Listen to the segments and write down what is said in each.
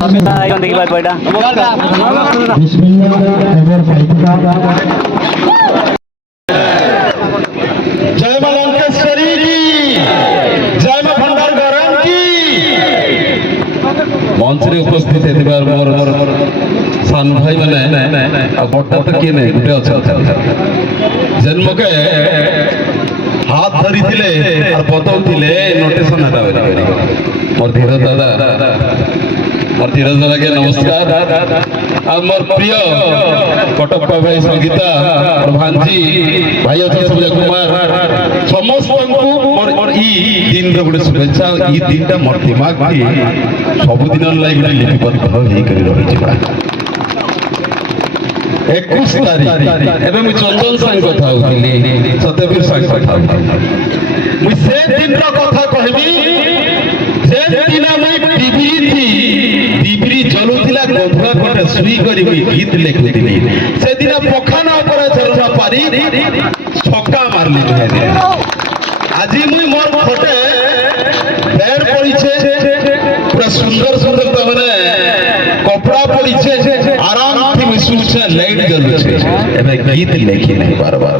দেখি ভাই বইটা जय मां लंकेश्वरी की जय मां भंडार गरम की मंच रे उपस्थित हेतिबार मोर सान भाई माने बट्टा तो किए नहीं गुटे अच्छा जन्म के हाथ धरी थिले और बताउ थिले नोटेशन हटा बेरी मोर धीरज दादा मोर धीरज दादा के नमस्कार और मोर प्रिय कटप्पा भाई संगीता और भांजी भाई अच्छा सूर्य कुमार समस्त को और ई दिन रो गुटे शुभेच्छा ई दिनटा मोर दिमाग थी सब दिन लाई गुटे लिपिबद्ध हेई करी रहि छिबा 21 तारीख एबे मु चंदन संग कथा होतिली सत्यवीर संग कथा होतिली मु से दिन रो कथा कहबी जे दिन मु डिबरी चलुथिला गधुआ कोटे सुई करी गीत लेखुथिली से दिन पखाना ऊपर चलवा पारी छक्का मारली आज मुई मोर फोटे बेड पड़ीछे पूरा सुंदर सुंदर तो माने कपड़ा पड़ीछे आराम थी मुई सुछे लाइट जलुछे एबे गीत लेखी नहीं बार बार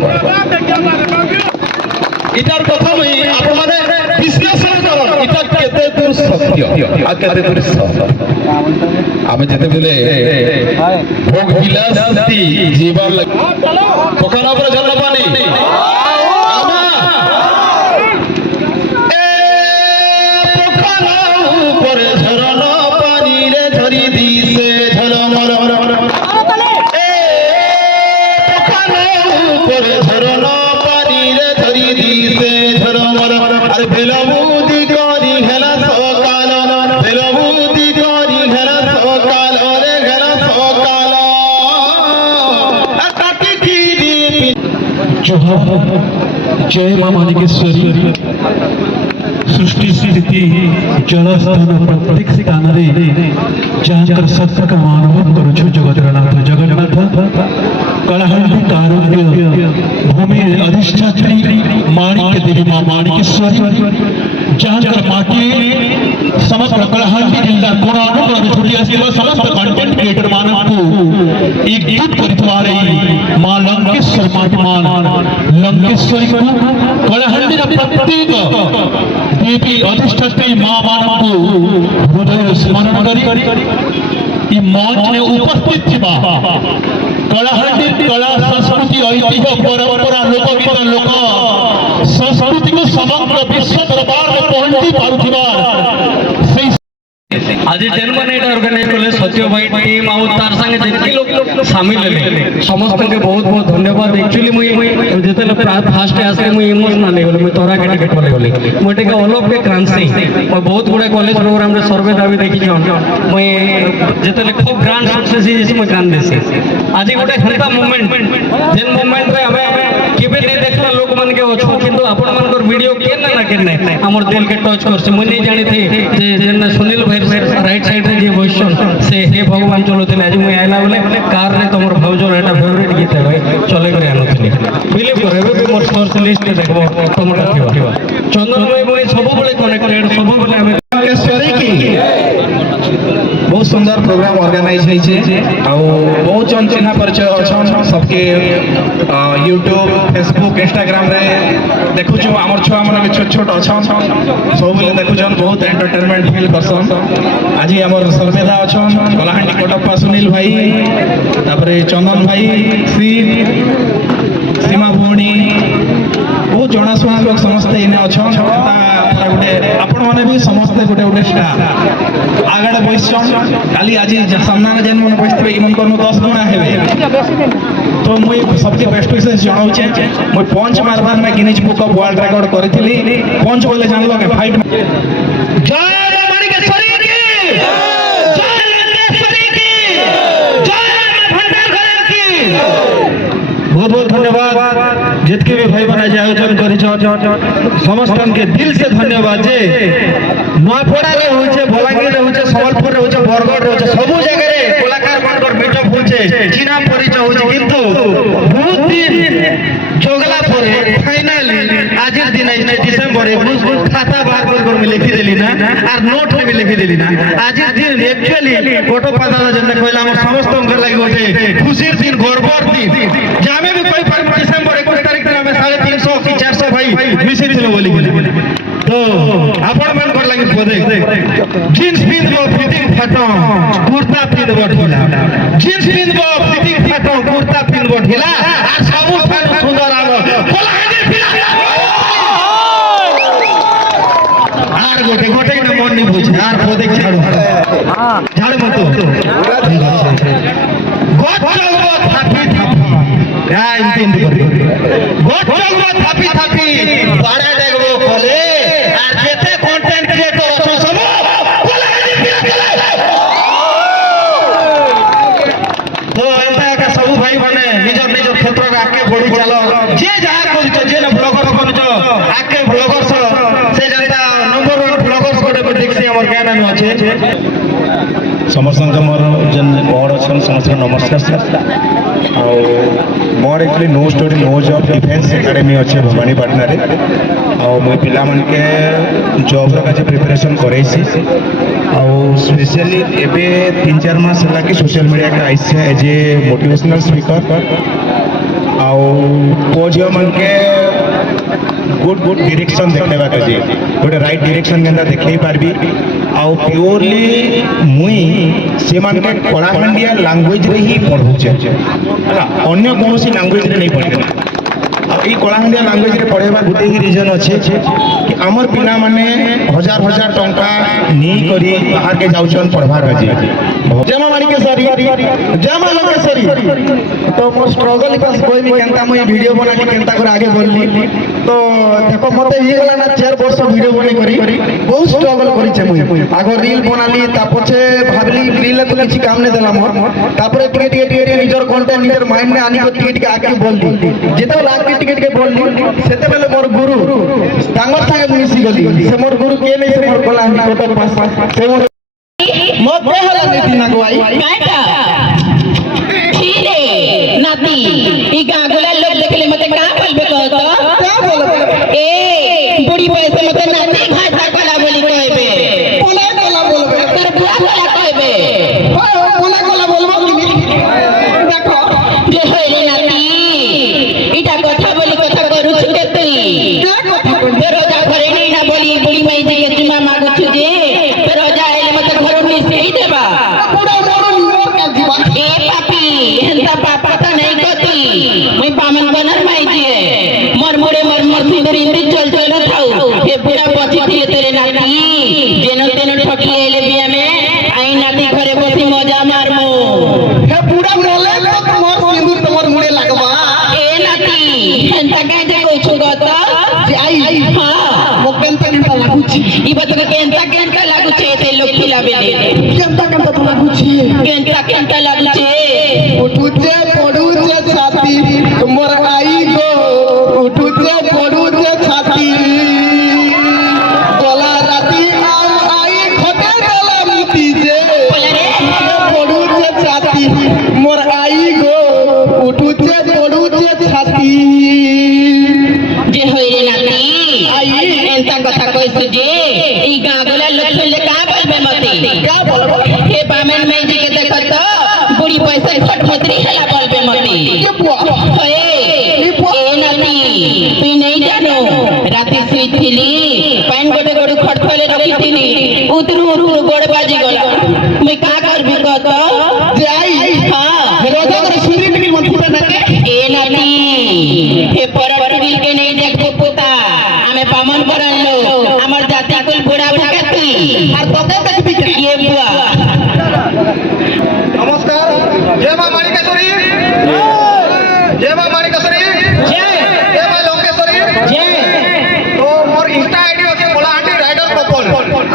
इटार कथा मुई आपण माने विश्लेषण करो इटा केते दूर सत्य आ केते दूर सत्य आमे जेते बेले भोग विलासी जीवन पखाना पर जल पानी जय मां माणिकेश्वरी सृष्टि स्थिति जलस्थान प्रत्येक स्थान जहाँ सत्य का अनुभव करुछ जगन्नाथ जगन्नाथ कलाहांडी कारुण्य भूमि अधिष्ठात्री माणिक्य देवी मां माणिकेश्वरी जहाँ माटी समस्त कलाहांडी जिला कोण अनुकूल छुट्टी आसिबा समस्त कंटेंट क्रिएटर मानकु एकजुट करितवारे मां लंकेश्वर माटी मान लंकेश्वरी को कलाहांडी प्रत्येक देवी अधिष्ठात्री मां मानकु हृदय स्मरण करी मंच में उपस्थित थिबा कलाहांडी कला संस्कृति ऐतिह्य परंपरा लोकगीत लोक संस्कृति को समग्र विश्व दरबार में पहुंची पारुथिबा आज जन्म नाइट ऑर्गेनाइज कले सत्य भाई टीम आउ तार संगे जेतकी लोग शामिल हेले समस्त के बहुत बहुत धन्यवाद एक्चुअली मुई जेते फास्ट आसे मुई इमोशनल हो गले मुई तोरा के टिकट करे गले मोटे के ऑल ऑफ के क्रांति मैं बहुत गुडे कॉलेज प्रोग्राम रे सर्वे दावी देखि छन मैं जेते खूब ग्रांड सक्सेस इस मैं गान देसी आज गोटे हंता मोमेंट जेन मोमेंट रे हमें केबे नै देखला लोग मन के अछो किंतु आपण मनकर वीडियो केन ना केन हमर दिल के टच करसे मुई नै जानि थी जे जेन सुनील भाई राइट साइड रे जे क्वेश्चन से हे भगवान चलुथिले आज मुई आइला बोले कार रे तमर भौजर एटा फेवरेट गीत है भाई चले करे आनुथिले बिलीव करे एबे मोर सोर्स लिस्ट के देखबो तमटा थिबा चंदन भाई मुई सब बेले कनेक्टेड सब बेले हमें लंकेश्वरी की बहुत सुंदर प्रोग्राम ऑर्गेनाइज है बहुत जन चिन्हा परिचय अच्छा सबके यूट्यूब फेसबुक इंस्टाग्राम रे देखु आम छुआ मन छोट छोट अच्छा सब बेले देखु बहुत एंटरटेनमेंट फील करसन आज आम सर्वेदा अच्छा कलाहांडी कटप्पा सुनील भाई तापरे चंदन भाई सीमा भौणी बहुत जनाशुना लोग समस्ते इने अच्छा गोटे आपण मैंने भी समस्ते गोटे गोटे स्टार आगड़े बैसन काली आज सामना जेन मन बैठे इन 10 गुणा हेबे तो मुई सबके बेस्ट विशेष जनाऊचे मुई पंच मारबार में Guinness book of world record करिथिली पंच बोले जानलो के फाइट में जय मां माणिकेश्वरी की जय लंकेश्वरी की जय मां भंडार गरम की बहुत बहुत धन्यवाद जितके भी भाई बना आयोजन कर समस्त के दिल से धन्यवाद जे नुआपड़ा रे होचे बलांगीर रे होचे संबलपुर रे होचे बरगढ़ रे होचे सब जगह रे कलाकार मानकर मीटअप होचे चिना परिचय होचे किंतु बहुत दिन जोगला परे फाइनली आज दिन डिसेंबर खाता बाहर कर मुझे लिखिदेली ना और नोट में भी लिखिदेली ना आज दिन एक्चुअली गोटो पादा जेंता कहला हम समस्त लगे गोटे खुशीर दिन गर्वर दिन जामे भी कोई डिसेंबर 21 तारीख दिन हमें 350 कि 400 भाई मिसिर थिलो बोली तो आपण मन कर लगे बोदे जींस पिंदबो फिटिंग फाटो कुर्ता पिंदबो ढिला जींस पिंदबो फिटिंग फाटो कुर्ता पिंदबो ढिला और सबु ठानु सुंदर आलो कोलाहांडी पिला आर गोटे गोटे के मन नहीं बुझे आर बोदे झाड़ू झाड़ू मत गोचगबो थापी थापी या इनते गोचगबो थापी थापी बाड़ा देखबो खोले আর যেতে কন্টেন্ট ক্রিয়েটর আছে সব তো এটা সব ভাই মানে নিজ নিজ ক্ষেত্রে আগে বড়ি চাল যে যাহা করছ যে ব্লগর করছ আগে ব্লগর সে যেটা নম্বর 1 ব্লগর কোটে দেখছি আমার জ্ঞান আমি আছে समस्त मोर जेन बड़ अच्छा समस्त नमस्कार सर मोर actually no story no job defence academy अच्छे भवानीपाटना रे मुई पिला मन के जॉब का प्रिपरेशन करैसी स्पेशली एबे 3-4 मास हला कि सोशल मीडिया का आइसे एज ए मोटिवेशनल स्पीकर पोझियो मन के गुड गुड डायरेक्शन देखा जी गोटे राइट डायरेक्शन के देखे पार्बी आउ प्योरली मुई से मानके कलाहांडिया लैंग्वेज रे ही पढ़ुचे है अन्य कौन लैंग्वेज रे नहीं पढ़े ये कलाहांडिया लैंग्वेज रे पढ़ेबा गोटे ही रीजन अच्छे कि आमर पिला माने हजार हजार टंका नी करी बाहर के जाउछन पढ़वार अछि जमा माणिकेश्वरी जमा लोकेश्वरी तो मोर स्ट्रगल बस कोई भी केनता मैं वीडियो बना के केनता कर आगे बढ़ली तो देखो मते ये गला ना 4 वर्ष वीडियो बने करी बहुत स्ट्रगल करी छे मुई आगो रील बनाली ता पछे भाबली रील तो किछि काम ने देला मोर तापरे टिके निजर कंटेंट निजर माइंड में आनी को टिके आगे बोलली जेते लागे टिके बोलली सेते बेले मोर गुरु तांगर संगे मिसी गली से मोर गुरु के नहीं से मोर कलाहांडी कोटक पास से मोर मत होला नीति ना गवाई काटा ठीरे नाती ई गागुला लोग देखले मते का बोलबे कहतो क्या बोलबे ए बुढ़ी पैसे मते नाती भाषा कला बोली कहबे कोला कोला बोलबे तोर बुआ कला कहबे कोला कोला बोलबो कि देखो जे होइले नाती इटा কথা बोली কথা करूछु के तुई क्या कथा रोजा घरे नहीं ना बोली बुढ़ी माई जी के चुमा मागुछु जे रोजा आइले मते घर में से ही देबा पूरा मोर नियर का जीवा ए पापी हेंता पापा तो नहीं कती मैं पामन बनर माई जी मोर मोरे मोर मोर सिंदूर इंदी चल चल थाउ हे पूरा बची थी तेरे नाती जेनो तेनो ठकी आइले बिया में आई नाती घरे बसी मजा मारमु हे पूरा मोले तो मोर सिंदूर तोर मुड़े लगबा ए नाती हेंता काहे जे कोछु गत जे आई हां मो केनता केनता लागुची ई बात के केंता लागु छे ते लोग खिलाबे केनता केनता तो लागुची केंता लागु छे उठुचे पडुचे छाती मोर आई गो उठुचे पडुचे छाती गला राती आम आई खटे गला मुती जे पडुचे छाती मोर आई गो उठुचे पडुचे छाती जे होइरे नाती आई एंता कथा कइसु जे ई गागुला लोग सुनले का बोलबे मते क्या बोलबो हे बामन में जी के देखत बुढ़ी पैसे खटखतरी हला बोलबे मते ये बुआ ए नाती तू नहीं जानो राती सुई थिली पैन गोटे गोटे खटखले रखी थिली उतरू उतरू गोड़ बाजी गला मैं का करबी कहत जे आई हां रोजा कर सुरी टिकी मन फुटे ना ए नाती हे परवर बिल के नहीं देखबो पुता हमें पामन करन लो हमर जाति कुल बुढ़ा भगती और तोते देखबी के ये बुआ नमस्कार जय मां माणिकेश्वरी जय मां माणिकेश्वरी जय जय मां लोकेश्वरी जय तो मोर इंस्टा आईडी আছে কোলাহান্ডি রাইডার কপল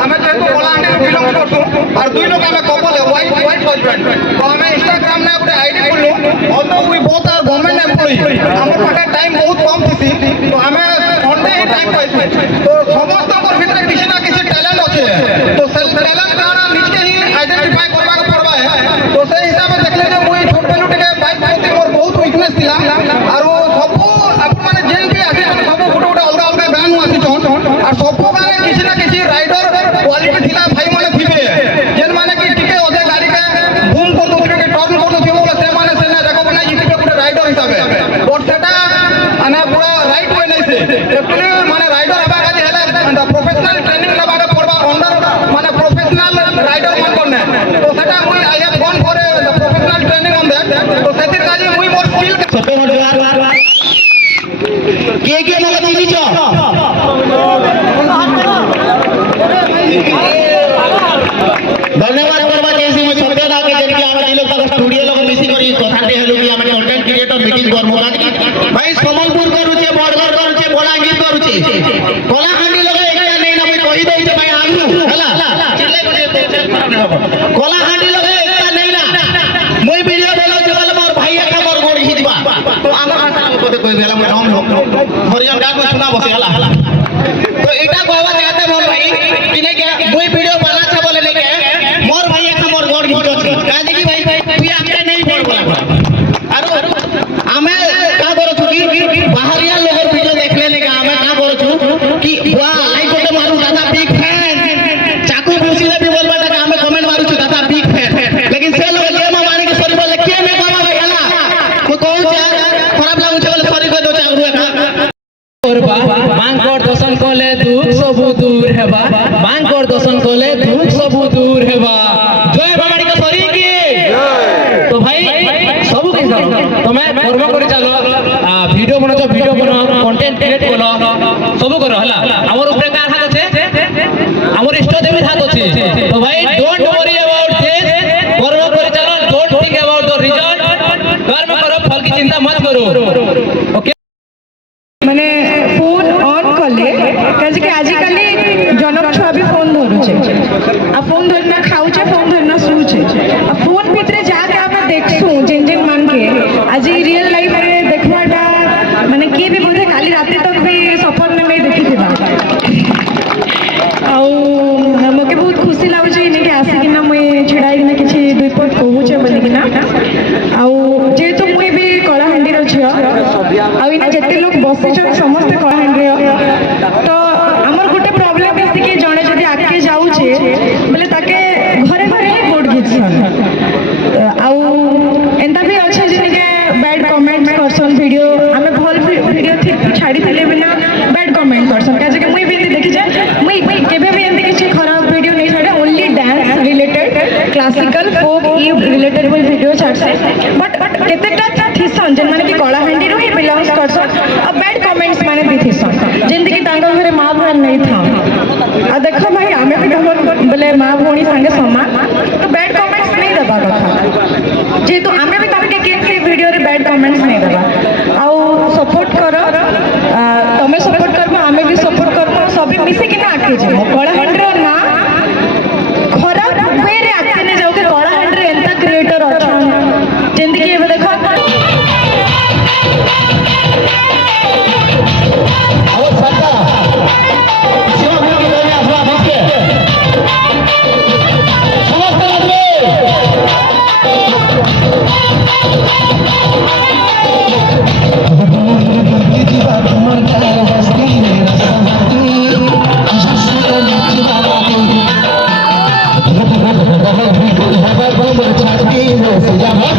আমি যেহেতু কোলাহান্ডি বিলং করছো আর দুই লোক আমি কপল ওয়াইফ হাজবেন্ড তো আমি ইনস্টাগ্রাম না একটা আইডি খুললো although we both are government employee আমার পাখে টাইম বহুত কম থিসি তো আমি সন্ডে হি টাইম পাইছি তো সমস্তଙ୍କର ভিতরে কিছু না কিছু ট্যালেন্ট আছে তো সেই ট্যালেন্ট কারণ নিজকে হি আইডেন্টিফাই করবাকে পড়বা তো সেই হিসাবে দেখলে যে মুই ছোট বেলু টিকে বাইক প্রতি মোর বহুত উইকনেস ଥିଲା আর সবু আপন মানে যেন কি আছে সবু গোটে গোটে অলগা অলগা ব্যান্ড আসিছন আর সবু মানে কিছু না কিছু রাইড କ୍ୱାଲିଟି ଥିଲା ଭାଇମାନେ ଥିବେ ଯେନ୍ମାନେ କି ଟିକେ ଅଧେ ଗାଡ଼ିକେ ବୁମ୍ କରିଦେଉଥିବେ କି ଟର୍ନ କରିଦେଉଥିବେ ବୋଲେ ସେମାନେ ସେନେ ଦେଖବ ନା ଇଥିବେ ଗୋଟେ ରାଇଡର ହିସାବେ ବଟ୍ ସେଟା ମାନେ ପୁରା ରାଇଟ୍ ୱେ ନାଇଁ ସେ ଆକ୍ଚୁଆଲି ମାନେ ରାଇଡର ହେବା କାଜି ହେଲେ ପ୍ରଫେସନାଲ ଟ୍ରେନିଂ ନେବାକେ ପଡ଼ବା ଅଣ୍ଡର ମାନେ ପ୍ରଫେସନାଲ ରାଇଡର ମାନଙ୍କର ନେ ତ ସେଟା ମୁଇଁ I have gun for a professional training on that ତ ସେଥିର କାଜି ମୁଇଁ ମୋର ସ୍କିଲ୍ କିଏ କିଏ ମୋତେ ଚିହ୍ନିଛ धन्यवाद करबा जैसे मैं सत्यता के जन के हम लोग तक स्टूडियो लोग मिसी करी कथाटे हेलु कि हम कंटेंट क्रिएटर मीटिंग करमु भाई संबलपुर करूचे बड़गढ़ करूचे बलांगीर करूचे कलाहांडी लोग एकटा नै ना मैं कहि दई छे भाई आगु हला चिल्ले कलाहांडी लोग एकटा नै ना मैं वीडियो बोलो जे बोले मोर भाई का मोर गोड़ हिजबा तो आमा भाषा में कोते कोइ भेला मैं नाम हरियन गान में सुना बसे हला तो एटा कहवा चाहते मोर भाई कि नै के मैं वीडियो बना छे बोले नै के मोर भाई का मोर गोड़ हिजो छे का देखि भाई तू हमके नहीं बोल बोला आरो हमें का करो छु कि बाहरिया लोगर वीडियो देख लेने का हमें का करो छु कि वाह लाइक कोटे मारू दादा बिग फैन चाकू भूसीले भी बोलबा ता हमें कमेंट मारू छु दादा बिग फैन लेकिन से लोग जे माने के सॉरी बोले के नहीं बाबा भाई हला को कहू छ खराब लागु छ बोले सॉरी कह दो चाकू बांकर दर्शन कले दुख सबु दूर हेबा बांकर दर्शन कले दुख सबु दूर हेबा जय बाबाड़ी का सरी की तो भाई सबु के तमे कर्म करि चलो वीडियो बनो कंटेंट क्रिएट करो सबु करो हला हमर ऊपर का हाथ আছে हमर इष्ट देवी हाथ আছে तो भाई डोंट वरी अबाउट दिस कर्म करि चलो don't think about the result कर्म करो फल की चिंता मत करो ओके মানে ফোন অন কলে কাজে কি আজিকালি জনক ছুয়া भी फोन धरुचे आ फोन धरना खाउचे फोन धरना सुउचे आ फोन भितरे जाके आमे देखसु जेन जेन मान के आज रियल लाइफ रे देखवाटा माने के भी बोले काली राते तक भी सपन में नहीं देखी थिबा आउ मके बहुत खुशी लागुचे इने के आसी कि ना मैं छिड़ाई ना किछि दुई पट कहूचे बोली कि ना आउ जेतु मुई भी कलाहांडी रो छियो आउ इना जेते लोग बसिछन समस्त कलाहांडी तो हमर गोटे प्रॉब्लम बेसी कि जणे जदी आके जाउचे बोले ताके घरे घरे ही कोड घिचसन आउ एंता भी अच्छे जिने के बैड कमेंट्स करसन वीडियो हमें भल वीडियो थी छाड़ी थिले बिना बैड कमेंट करसन काजे कि मुई भी देखि जे मुई केबे भी एंती किछि खराब वीडियो नहीं छाड़े only dance related classical folk ई रिलेटेड वीडियो छाड़से बट केतेटा थिसन जेन माने कि कलाहांडी रो ही बिलोंग्स करसन आ बैड कमेंट्स माने भी थिसन जेंति कि तांगा घरे मां बहन नहीं था आ देखो भाई हमें भी हमर बोले मां भोणी संगे समान तो बैड कमेंट्स नहीं दबा कथा जेतु हमें भी ताके के वीडियो रे बैड कमेंट्स नहीं दबा आउ सपोर्ट करो तमे सपोर्ट करबो हमें भी सपोर्ट करबो सभी मिसी कि ना आके जे कलाहांडी रो ना खराब वे रे आके ने जाओ के कलाहांडी रे एंता क्रिएटर अछन जेंति कि एबे देखो Yeah.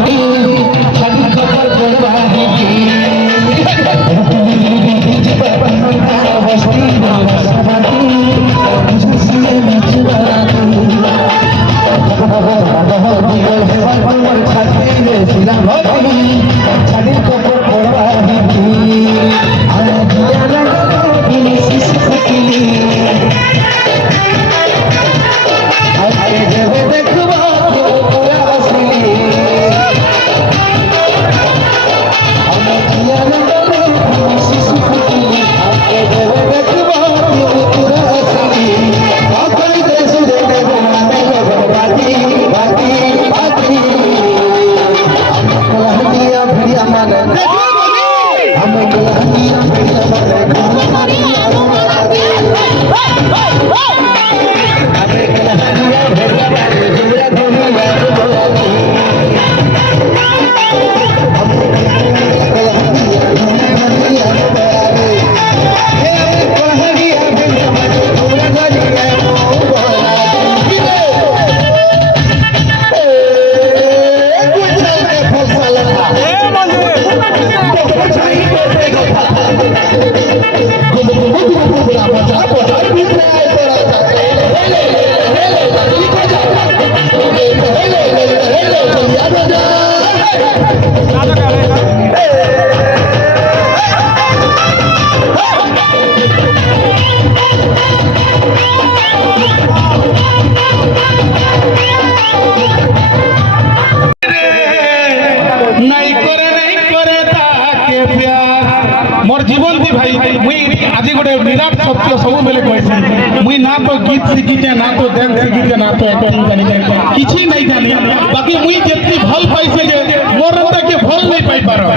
गोटे विराट सत्य सब बेले कहसी मुई ना तो गीत शिखीचे ना तो डांस शिखीचे ना तो एक्टिंग जानिचे किछि नहीं जानी बाकी मुई जेति भल पाइसे जे मोर अंदर के भल नहीं पाई पारो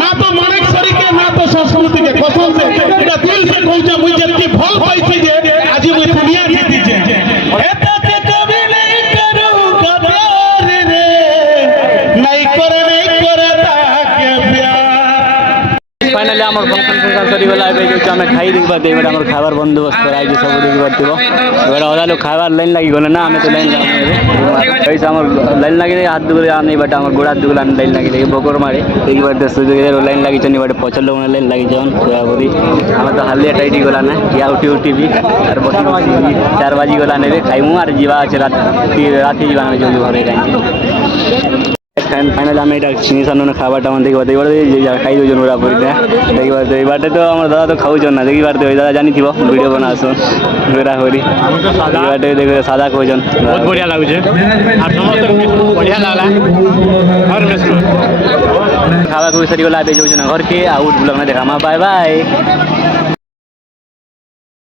ना तो मानिक सरी के ना तो संस्कृति के कसम से एटा दिल से कहूचे मुई जेति भल पाइसे जे आज मुई दुनिया जीती जे एता के कभी नहीं करूंगा प्यार रे नहीं करे ताके प्यार फाइनाली आम फंक्शन सरीगला एवं आम खाई देखा एबार आम खाबार बंदोबस्त कराई सब देखा एबार अदा लोग खाबार लाइन लगी गले ना आम तो लाइन कैसे आम लाइन लगे हाथ दुगले आने बाट आम गोड़ हाथ दुगला लाइन लगे बकर मारे देखा लाइन लगी बाट पचर लोग लाइन लगी जान पूरापूरी आम तो हालिया टाइट गला ना या उठी उठी भी और बस 4 बाजी गला ने खाइमु और जीवा अच्छे राति जीवा जल्दी घरे खाई फाइनाल आम ये चिनी सामने खाबार देखा खाई दौन पूरा पूरी देखा बाटे तो आम दादा तो खाऊन ना देखी पार्थ दादा जानी थी वीडियो बनास पूरा पूरी बाटे देख सादा खाऊन बहुत बढ़िया लगुचे बढ़िया लगला खावा खुई सरीगला जाऊँ घर के आउट ब्लॉग में देखा बाय बाय।